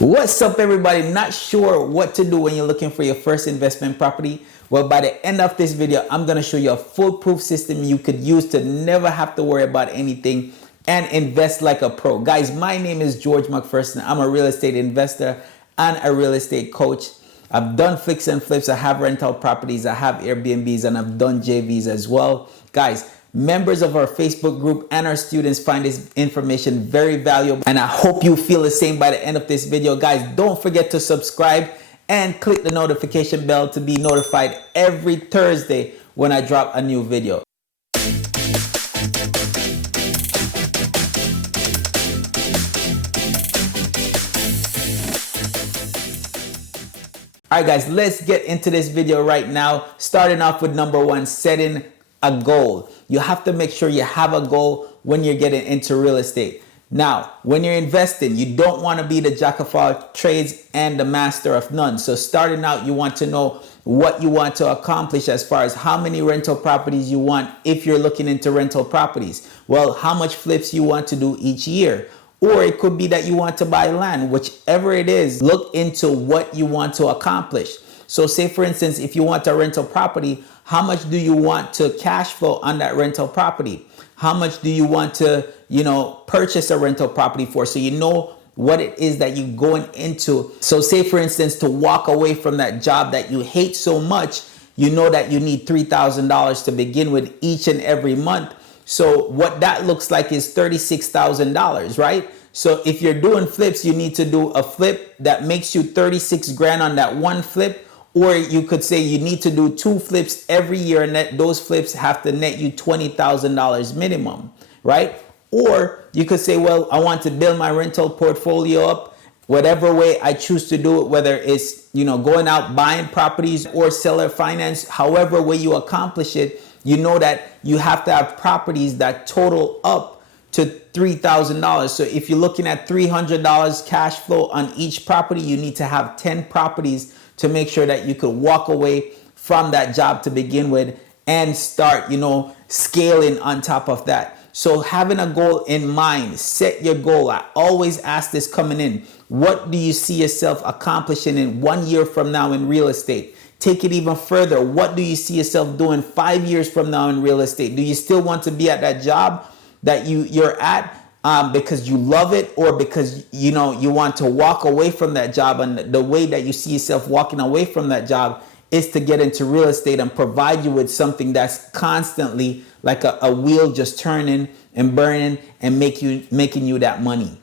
What's up, everybody? Not sure what to do when you're looking for your first investment property? Well, by the end of this video, I'm going to show you a foolproof system you could use to never have to worry about anything and invest like a pro. Guys, my name is George McPherson. I'm a real estate investor and a real estate coach. I've done fix and flips. I have rental properties. I have Airbnbs, and I've done JVs as well. Guys, members of our Facebook group and our students find this information very valuable, and I hope you feel the same by the end of this video. Guys, don't forget to subscribe and click the notification bell to be notified every Thursday when I drop a new video. All right, guys, let's get into this video right now. Starting off with number one, setting a goal. You have to make sure you have a goal when you're getting into real estate. Now, when you're investing, you don't want to be the jack of all trades and the master of none. So starting out, you want to know what you want to accomplish as far as how many rental properties you want if you're looking into rental properties. Well, how much flips you want to do each year. Or it could be that you want to buy land. Whichever it is, look into what you want to accomplish. So say, for instance, if you want a rental property, how much do you want to cash flow on that rental property? How much do you want to, purchase a rental property for? So you know what it is that you're going into. So say, for instance, to walk away from that job that you hate so much, you know that you need $3,000 to begin with each and every month. So what that looks like is $36,000, right? So if you're doing flips, you need to do a flip that makes you 36 grand on that one flip. Or you could say you need to do 2 flips every year, and those flips have to net you $20,000 minimum, right? Or you could say, well, I want to build my rental portfolio up whatever way I choose to do it, whether it's, going out buying properties or seller finance, however way you accomplish it. You know that you have to have properties that total up to $3,000. So if you're looking at $300 cash flow on each property, you need to have 10 properties to make sure that you could walk away from that job to begin with and start, scaling on top of that. So having a goal in mind, set your goal. I always ask this coming in. What do you see yourself accomplishing in 1 year from now in real estate? Take it even further. What do you see yourself doing 5 years from now in real estate? Do you still want to be at that job that you're at because you love it, or because you want to walk away from that job? And the way that you see yourself walking away from that job is to get into real estate and provide you with something that's constantly like a wheel just turning and burning and making you that money.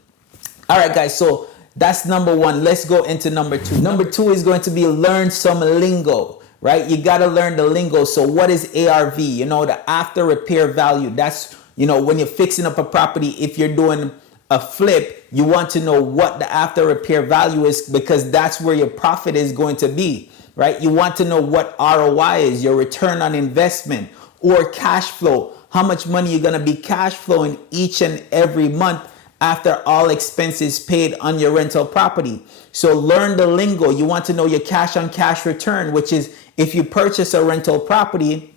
All right, guys, so that's number one. Let's go into number two. Number two is going to be learn some lingo, right? You got to learn the lingo. So what is ARV? The after repair value. That's, when you're fixing up a property, if you're doing a flip, you want to know what the after repair value is, because that's where your profit is going to be, right? You want to know what ROI is, your return on investment, or cash flow. How much money you're going to be cash flowing each and every month after all expenses paid on your rental property. So learn the lingo. You want to know your cash on cash return, which is if you purchase a rental property.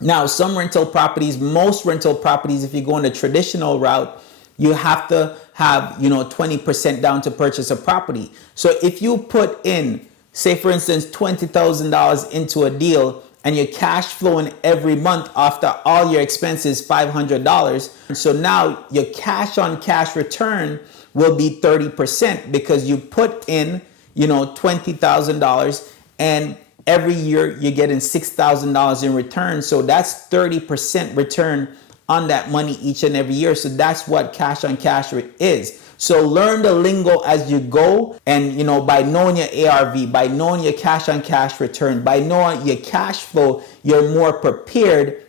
Now, most rental properties, if you go on the traditional route, you have to have, 20% down to purchase a property. So if you put in, say, for instance, $20,000 into a deal, and you're cash flowing every month after all your expenses, $500. So now your cash on cash return will be 30%, because you put in, $20,000, and every year you're getting $6,000 in return. So that's 30% return on that money each and every year. So that's what cash on cash is. So learn the lingo as you go, and by knowing your ARV, by knowing your cash on cash return, by knowing your cash flow, you're more prepared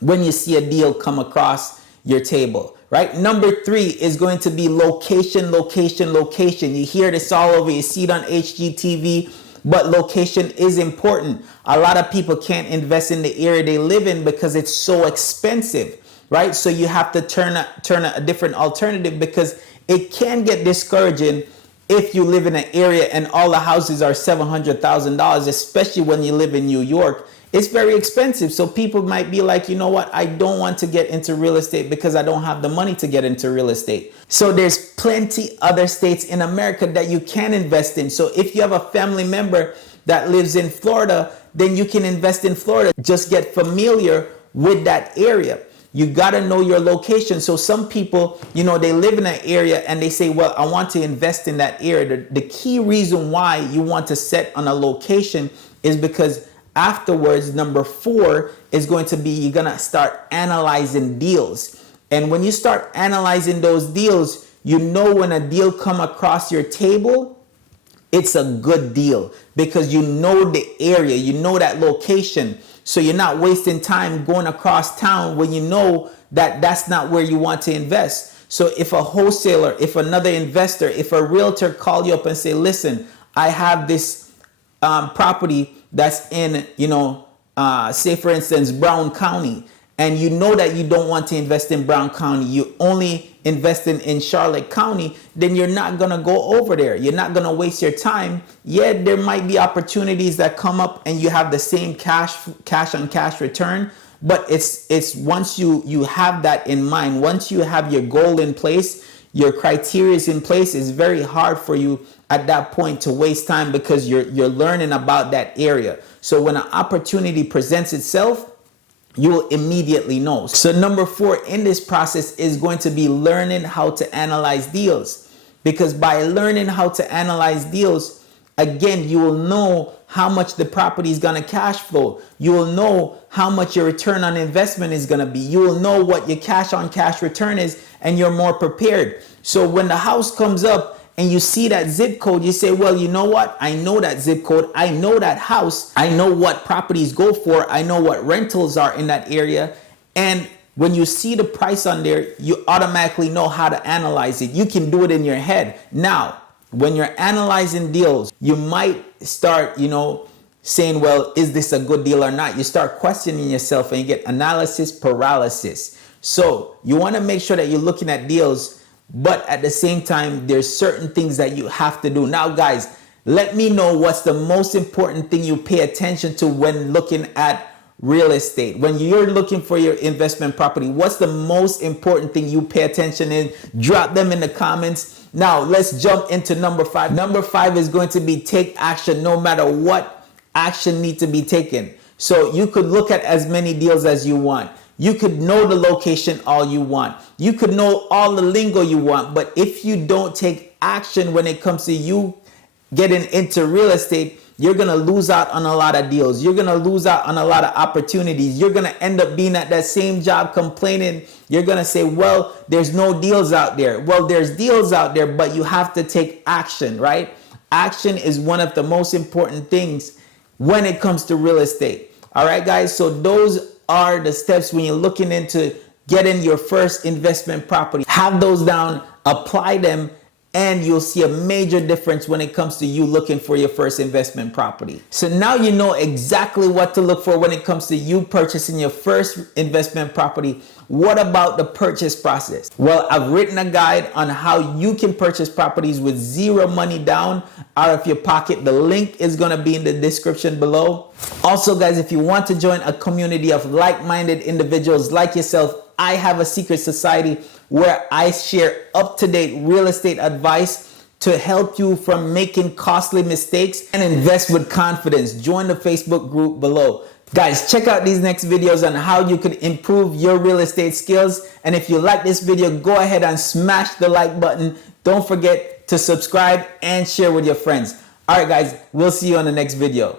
when you see a deal come across your table, right? Number three is going to be location, location, location. You hear this all over, you see it on HGTV, but location is important. A lot of people can't invest in the area they live in because it's so expensive, right? So you have to turn a different alternative, because it can get discouraging if you live in an area and all the houses are $700,000, especially when you live in New York. it's very expensive. So people might be like, you know what, I don't want to get into real estate because I don't have the money to get into real estate. So there's plenty other states in America that you can invest in. So if you have a family member that lives in Florida, then you can invest in Florida. Just get familiar with that area. You got to know your location. So some people, you know, they live in an area and they say, well, I want to invest in that area. The key reason why you want to set on a location is because afterwards, number 4 is going to be, you're going to start analyzing deals. And when you start analyzing those deals, you know when a deal come across your table, it's a good deal because you know the area, you know that location. So you're not wasting time going across town when you know that that's not where you want to invest. So if a wholesaler, if another investor, if a realtor call you up and say, listen, I have this property that's in, you know, say for instance, Brown County, and you know that you don't want to invest in Brown County, you only invest in Charlotte County, then you're not going to go over there. You're not going to waste your time. Yeah, there might be opportunities that come up and you have the same cash on cash return, but it's once you have that in mind, once you have your goal in place, your criteria is in place, it's very hard for you at that point to waste time because you're learning about that area. So when an opportunity presents itself, you will immediately know. So number 4 in this process is going to be learning how to analyze deals. Because by learning how to analyze deals, again, you will know how much the property is going to cash flow. You will know how much your return on investment is going to be. You will know what your cash on cash return is, and you're more prepared. So when the house comes up and you see that zip code, you say, well, you know what? I know that zip code. I know that house. I know what properties go for. I know what rentals are in that area. And when you see the price on there, you automatically know how to analyze it. You can do it in your head. Now, when you're analyzing deals, you might start, you know, saying, well, is this a good deal or not? You start questioning yourself and you get analysis paralysis. So you want to make sure that you're looking at deals, but at the same time, there's certain things that you have to do. Now, guys, let me know what's the most important thing you pay attention to when looking at real estate. When you're looking for your investment property, what's the most important thing you pay attention in? Drop them in the comments. Now, let's jump into number 5. Number 5 is going to be take action no matter what action needs to be taken. So you could look at as many deals as you want. You could know the location all you want. You could know all the lingo you want. But if you don't take action when it comes to you getting into real estate, you're going to lose out on a lot of deals. You're going to lose out on a lot of opportunities. You're going to end up being at that same job complaining. You're going to say, well, there's no deals out there. Well, there's deals out there, but you have to take action, right? Action is one of the most important things when it comes to real estate. All right, guys. So those are the steps when you're looking into getting your first investment property. Have those down, apply them, and you'll see a major difference when it comes to you looking for your first investment property. So now you know exactly what to look for when it comes to you purchasing your first investment property. What about the purchase process? Well, I've written a guide on how you can purchase properties with zero money down out of your pocket. The link is going to be in the description below. Also, guys, if you want to join a community of like-minded individuals like yourself, I have a secret society where I share up-to-date real estate advice to help you from making costly mistakes and invest with confidence. Join the Facebook group below. Guys, check out these next videos on how you could improve your real estate skills. And if you like this video, go ahead and smash the like button. Don't forget to subscribe and share with your friends. All right, guys, we'll see you on the next video.